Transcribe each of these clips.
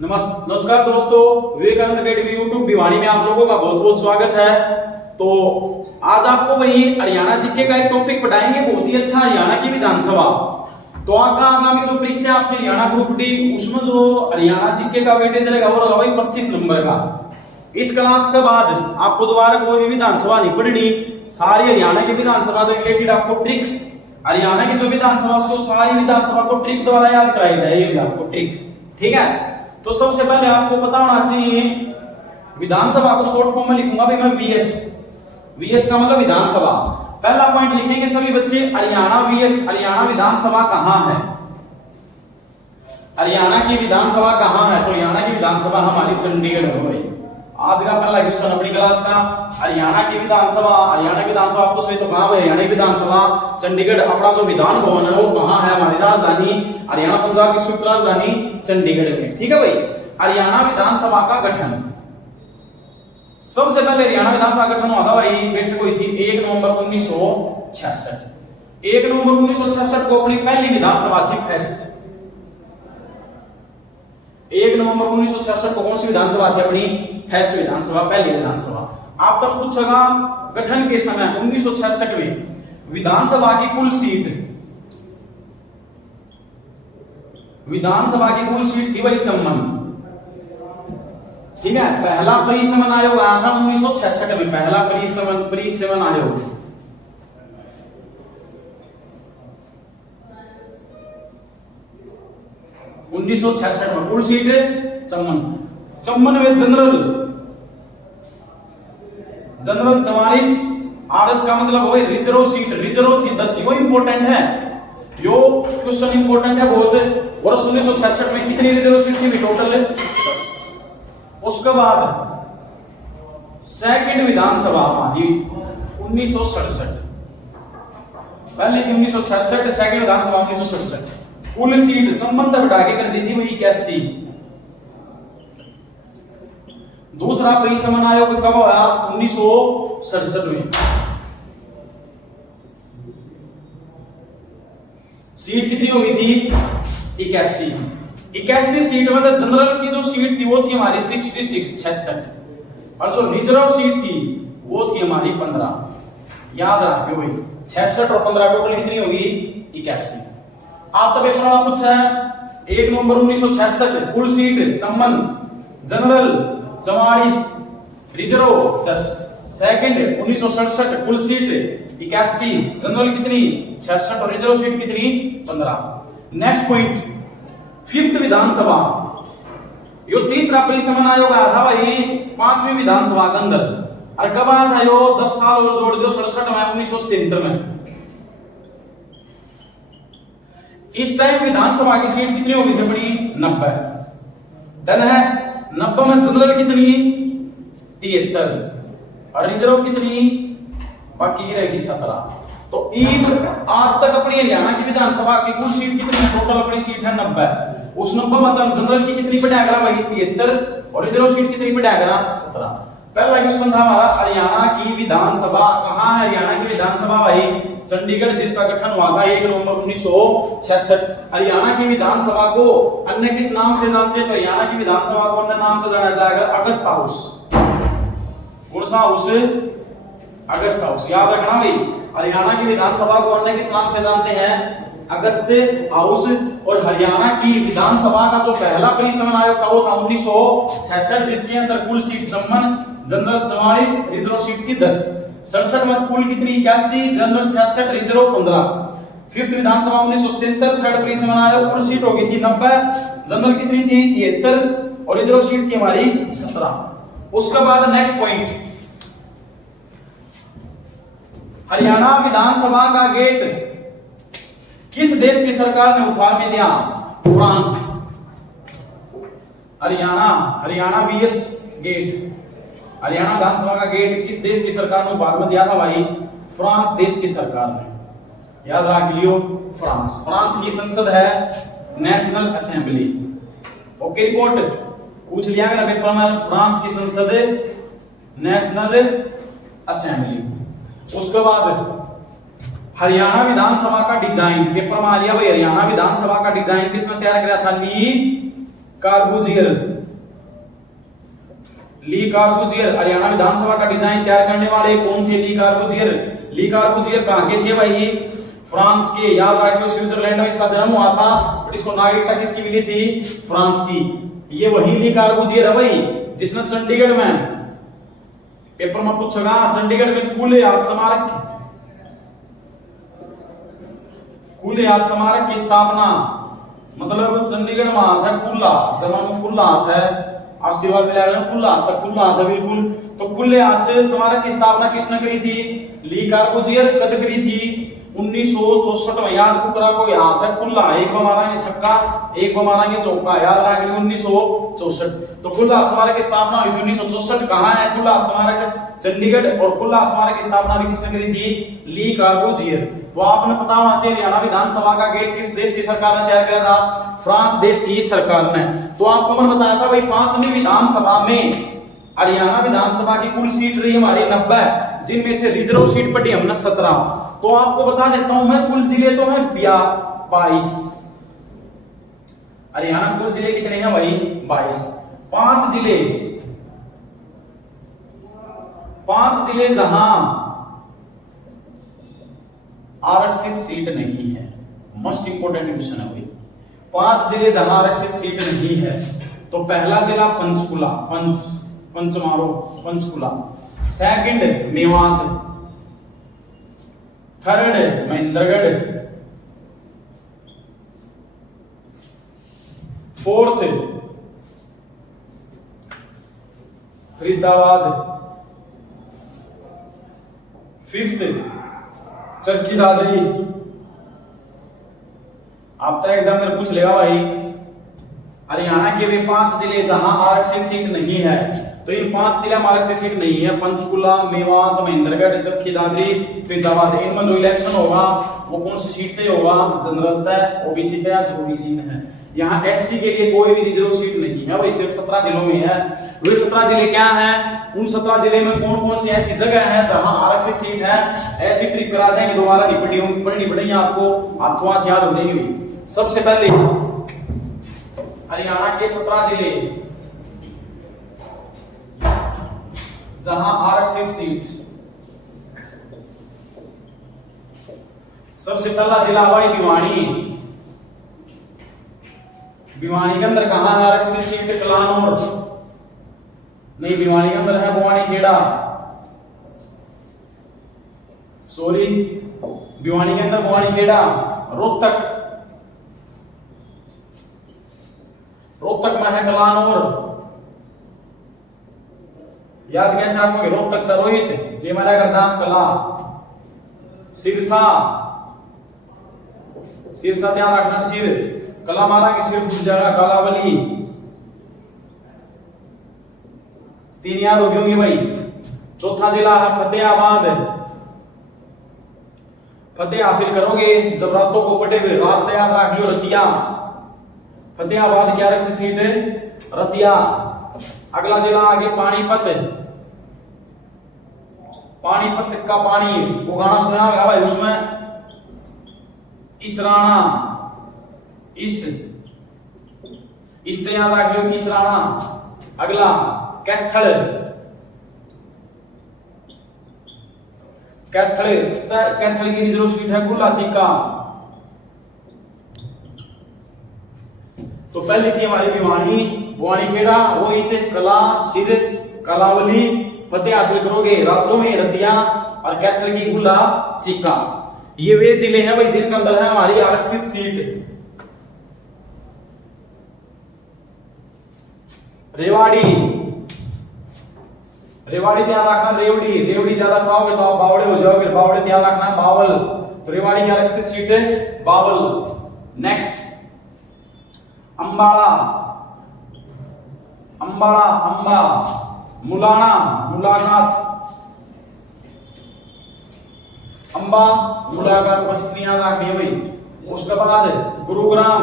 नमस्कार दोस्तों, Vivekananda academy YouTube Bhiwani में आप लोगों का बहुत बहुत स्वागत है। तो आज आपको वही हरियाणा जीके का एक टॉपिक पढ़ाएंगे, बहुत ही अच्छा, हरियाणा की विधानसभा। तो आपका आगामी जो परीक्षा आपकी हरियाणा ग्रुप डी, उसमें जो हरियाणा जीके का वेटेज रहेगा वो रहेगा भाई 25 नंबर का। इस क्लास के बाद आपको दोबारा कोई भी विधानसभा नहीं पढ़नी, सारी हरियाणा की विधानसभा से रिलेटेड आपको ट्रिक्स, हरियाणा की जो विधानसभा उसको सारी विधानसभा को ट्रिक द्वारा याद कराई जाएगी आपको ट्रिक, ठीक है। तो सबसे पहले आपको पता होना चाहिए, विधानसभा को शॉर्ट फॉर्म में लिखूंगा भाई मैं वीएस। वीएस का मतलब विधानसभा। पहला पॉइंट लिखेंगे सभी बच्चे, हरियाणा वीएस, हरियाणा विधानसभा कहां है, हरियाणा की विधानसभा कहां है। तो हरियाणा की विधानसभा हमारी चंडीगढ़ में भाई। आज का पहला क्वेश्चन अपनी क्लास का, हरियाणा की विधानसभा, हरियाणा विधानसभा आपको सही तो कहां है, हरियाणा की विधानसभा चंडीगढ़। अपना जो विधान भवन है वो कहां है, हमारी राजधानी हरियाणा पंजाब की संयुक्त राजधानी चंडीगढ़ में, ठीक है भाई। हरियाणा विधानसभा का गठन, सबसे पहले हरियाणा विधानसभा का गठन हुआ था भाई, बैठक हुई थी 1 नवंबर 1966। 1 नवंबर 1966 को अपनी पहली विधानसभा थी फेस्ट। 1 नवंबर 1966 को कौन सी विधानसभा थी अपनी, फेस्ट विधानसभा, पहली विधानसभा। आप तक पूछेगा गठन के समय 1966 में विधानसभा की कुल सीट, विधानसभा की कुल सीट थी भाई 54, ठीक है। पहला परिसमन आयोग आया था 1966 में, पहला परिसमन आयोग। उन्नीस सौ 66 में कुल सीट 54 में जनरल 44, आरएस का मतलब हो रिजर्व सीट, रिजर्व थी 10। वो इंपॉर्टेंट है, यो क्वेश्चन इंपॉर्टेंट है बहुत। वर्ष 1966 में कितनी रिजर्व सीट थी टोटल 10। उसके बाद सेकंड विधानसभा हमारी 1967, पहली थी 1966, सेकंड विधानसभा 1967। कुल सीट 54 तक बढ़ा के कर दी थी वही 81। दूसरा परिसमन आयोग कब हुआ, 1967 में। सीट कितनी हो गई थी 81। 81 सीट में जनरल की जो सीट थी वो थी हमारी 66, और जो रिजर्व सीट थी वो थी हमारी 15। याद रखियो भाई, 66 और 15 टोटल कितनी होगी 81। आप तो पेपर में पूछा है 1 नवंबर 1966 कुल सीट 54, जनरल 44, रिजर्व 10। सेकंड 1967 कुल सीट 81, जनरल कितनी 66 और रिजर्व सीट कितनी 15। नेक्स्ट पॉइंट, फिफ्थ विधानसभा, यो तीसरा परिसमन आयोग आया था भाई 5वीं विधानसभा के अंदर। और कब आया था यो, 10 साल और जोड़ दो 67 में, 1973 में। इस टाइम विधानसभा की सीट कितनी होगी थी अपनी 90। डन है। 90 में जनरल कितनी 73 और रिजर्व कितनी बाकी रहेगी 17। तो ईब आज तक अपनी हरियाणा की विधानसभा की कुल सीट कितनी, टोटल अपनी सीट है 90। उस 90 में जनरल की कितनी बढ़ाएगा भाई 73 और रिजर्व सीट कितनी बढ़ाएगा 17। पहला क्वेश्चन था हमारा, हरियाणा की विधानसभा कहां है, हरियाणा की विधानसभा भाई चंडीगढ़, जिसका गठन हुआ था 1 नवंबर 1966। हरियाणा की विधानसभा को अन्य किस नाम से जानते हैं, तो हरियाणा की विधानसभा को अन्य नाम से जाना जाएगा अगस्त हाउस। कौन सा हाउस, अगस्त हाउस। याद रखना भाई, हरियाणा की विधानसभा को अन्य किस नाम से जानते हैं, अगस्त हाउस। और हरियाणा की विधानसभा का जो पहला परिसमन आयोग था वो था 1966, जिसके अंदर कुल सीट 54, जनरल 44, रिजर्व सीट थी 10। 67 में कुल कितनी 81, जनरल 66, रिजर्व 15। फिफ्थ विधानसभा 1977, थर्ड परिसमन आयोग, कुल सीट होगी थी 90, जनरल कितनी थी 73 और रिजर्व सीट थी हमारी 17। उसके बाद नेक्स्ट पॉइंट, हरियाणा विधानसभा का गेट किस देश की सरकार ने उपहार में दिया, France. Haryana VS gate, Haryana विधानसभा का गेट किस देश की सरकार ने उपहार में दिया था भाई, फ्रांस देश की सरकार ने। याद रख लियो, फ्रांस। फ्रांस की संसद है नेशनल असेंबली। ओके, रिपोर्ट पूछ लिया मेरा पेपर में, फ्रांस की संसद नेशनल असेंबली। उसके बाद हरियाणा विधानसभा का डिजाइन पेपर में आ लिया भाई। हरियाणा विधानसभा का डिजाइन किसने तैयार किया था, ली कार्बूजियर। ली कार्बूजियर, हरियाणा विधानसभा का डिजाइन तैयार करने वाले कौन थे? ली कार्बूजियर। ली कार्बूजियर कहां के थे भाई? फ्रांस के। याद रखियो, स्विट्जरलैंड में इसका जन्म हुआ था, और इसको नागरिकता किसकी मिली थी? फ्रांस की। ये वही ली कार्बूजियर है भाई जिसने चंडीगढ़ में, पेपर में पूछेगा, चंडीगढ़ में खुले हाथ स्मारक की स्थापना, मतलब चंडीगढ़ में हाथ है खुला, जब खुला हाथ है, आशीर्वाद मिला खुला हाथ है बिल्कुल। तो खुले हाथ स्मारक की स्थापना किसने करी थी? ली कार्बूजियर। कद करी थी? 1964 में। याद कुकरा को याद है खुला, एक बार मारेंगे छक्का, एक बार मारेंगे चौका, याद रखिए 1964। तो खुला हाथ स्मारक की स्थापना हुई थी 1964। कहां है खुला हाथ स्मारक? चंडीगढ़। और खुला हाथ स्मारक की स्थापना भी किसने करी थी? ली कार्बूजियर। तो आपने पता होना चाहिए हरियाणा विधानसभा का गेट किस देश की सरकार ने तैयार किया था? फ्रांस देश की सरकार ने। तो आपको मैंने बताया था भाई 5वीं विधानसभा में हरियाणा विधानसभा की कुल सीट रही हमारी 90, जिनमें से रिजर्व सीट पड़ी हमने 17। तो आपको बता देता हूं मैं, कुल जिले तो हैं 22। हरियाणा में कुल जिले कितने हैं भाई? 22। 5 जिले जहां आरक्षित सीट नहीं है, मोस्ट इंपोर्टेंट क्वेश्चन है भाई। 5 जिले जहां आरक्षित सीट नहीं है, तो पहला जिला Panchkula, Panchkula. Second Mewat, third Mahendragarh, fourth Faridabad, fifth Charkhi Dadri. आपका एग्जाम में पूछ लेगा भाई, हरियाणा के वे 5 जिले जहां आरक्षित सीट नहीं है, तो इन 5 जिले में आरक्षित सीट नहीं है, पंचकुला, मेवात, महेंद्रगढ़, चरखी दादरी, फरीदाबाद। इनमें जो इलेक्शन होगा वो कौन सी सीट पे होगा? जनरल तय, ओबीसी तय, जो ओबीसी है। यहाँ एससी के लिए कोई भी रिजर्व सीट नहीं है भाई, सिर्फ 17 जिलों में है। वे 17 जिले क्या हैं? उन 17 जिले में कौन कौन सी ऐसी जगह है जहां आरक्षित सीट है? ऐसी ट्रिक करा देंगे, दोबारा नहीं पढ़ेंगे आपको, हाथों हाथ याद हो जाएंगे। सबसे पहले हरियाणा के 17 जिले जहां आरक्षित सीट, सबसे पहला जिला भाई भिवानी। भिवानी के अंदर कहां है आरक्षित सीट? कलानौर नहीं, भिवानी के अंदर है भवानी खेड़ा, सॉरी, भिवानी के अंदर भवानी खेड़ा। रोहतक में है कलानौर। याद कैसे रखोगे? रोहतक का रोहित, ये मैंने करता कला। सिरसा ध्यान रखना, सिर कला मारा कि सिर घुस जाएगा, कालावली। 3 याद हो गए होंगे भाई। चौथा जिला है फतेहाबाद। फतेह हासिल करोगे जब रातों को पटे हुए, रात याद रखियो रतिया। फतेहाबाद की आरक्षित सीट है रतिया। अगला जिला आगे पानीपत। पानीपत का पानी, वो गाना सुना होगा भाई, उसमें इसराना, इस याद रख लो, इसराना। अगला कैथल की रिजर्व सीट है गुलाचिका। तो पहली थी हमारी भिवानी, भवानीखेड़ा, रोहित, कला, सिर, कलावली। फतेह हासिल करोगे रातों में रतिया, और कैथल की गुलाचिका। ये वे जिले हैं भाई जिनके अंदर है हमारी आरक्षित सीट। रेवाड़ी ध्यान रखना, रेवड़ी ज्यादा खाओगे तो आप बावड़े हो जाओगे, बावड़े ध्यान रखना, बावल। तो रेवाड़ी की आरक्षित सीट है बावल। नेक्स्ट अंबा, मुलाना, मुलाकात, अंबा, मुलाकात बस इतनी याद रखनी है भाई। उसके बाद गुरुग्राम।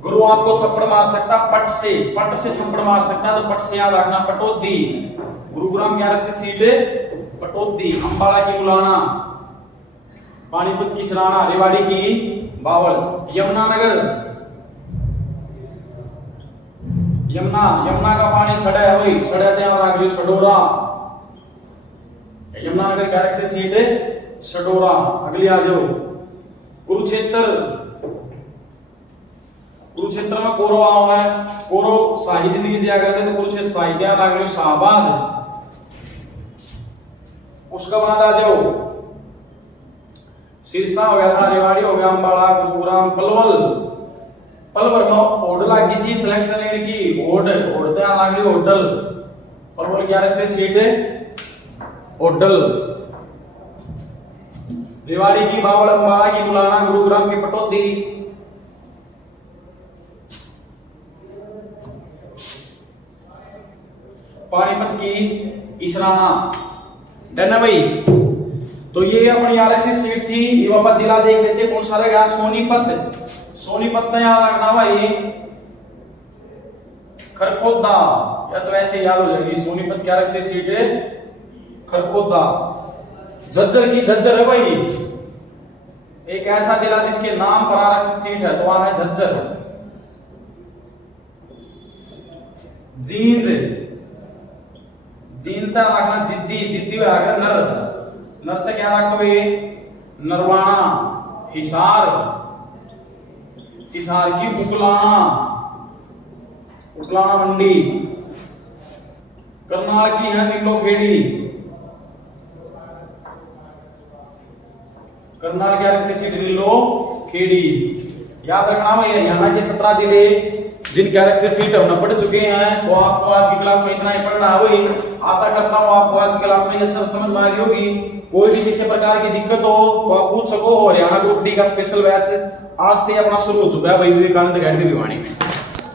गुरु आपको थप्पड़ मार सकता पट से थप्पड़ मार सकता है, तो पट से याद रखना, पटौदी। गुरुग्राम की आरक्षित सीट है पटौदी। अंबाला की मुलाना, पानीपत की सराना, रेवाड़ी की बावल। यमुनानगर यमुना, यमुना का पानी सड़ा है भाई, सड़ा ध्यान रख लियो, सडोरा। यमुनानगर कैरेक्टर से सीट है सडोरा। अगली आ जाओ कुरुक्षेत्र, कुरुक्षेत्र में कौरव आओ है, कौरव शाही जिंदगी जिया करते तो कुरुक्षेत्र शाही क्या रख लियो, शाहबाद। उसके बाद आ जाओ सिरसा हो गया था, रेवाड़ी हो गया, अम्बाड़ा, गुरुग्राम, पलवल। पलवल में ओड लगी थी सिलेक्शन की, ओड ओडते आ लगी ओडल। पलवल क्या रख से सीट है ओडल। रेवाड़ी की बावल, अम्बाड़ा की बुलाना, गुरुग्राम की पटौदी। पानीपत की इसराना। डन है भाई। तो ये अपनी आरक्षित सीट थी। ये वापस जिला देख लेते कौन सा रहेगा, सोनीपत। सोनीपत यहाँ लगना भाई खरखोदा, या तो ऐसे याद हो जाएगी। सोनीपत क्या आरक्षित सीट है खरखोदा। झज्जर की झज्जर है भाई, एक ऐसा जिला जिसके नाम पर आरक्षित सीट है तो वहां है झज्जर। जींद, जींद तक रखना जिद्दी, जिद्दी हो आगे नर, नर तक क्या रखोगे नरवाना। हिसार, हिसार की उकलाना, उकलाना मंडी। करनाल की है नीलोखेड़ी, करनाल के आरक्षित सीट नीलोखेड़ी। याद रखना भाई हरियाणा के 17 जिले जिनके आरक्षित सीट हम पढ़ चुके हैं। तो आपको आज की क्लास में इतना ही पढ़ना है भाई। आशा करता हूँ आपको आज की क्लास में अच्छा समझ में आ गई होगी। कोई भी किसी प्रकार की दिक्कत हो तो आप पूछ सको। हरियाणा ग्रुप डी का स्पेशल बैच आज से अपना शुरू हो चुका है भाई विवेकानंद अकेडमी भिवानी में।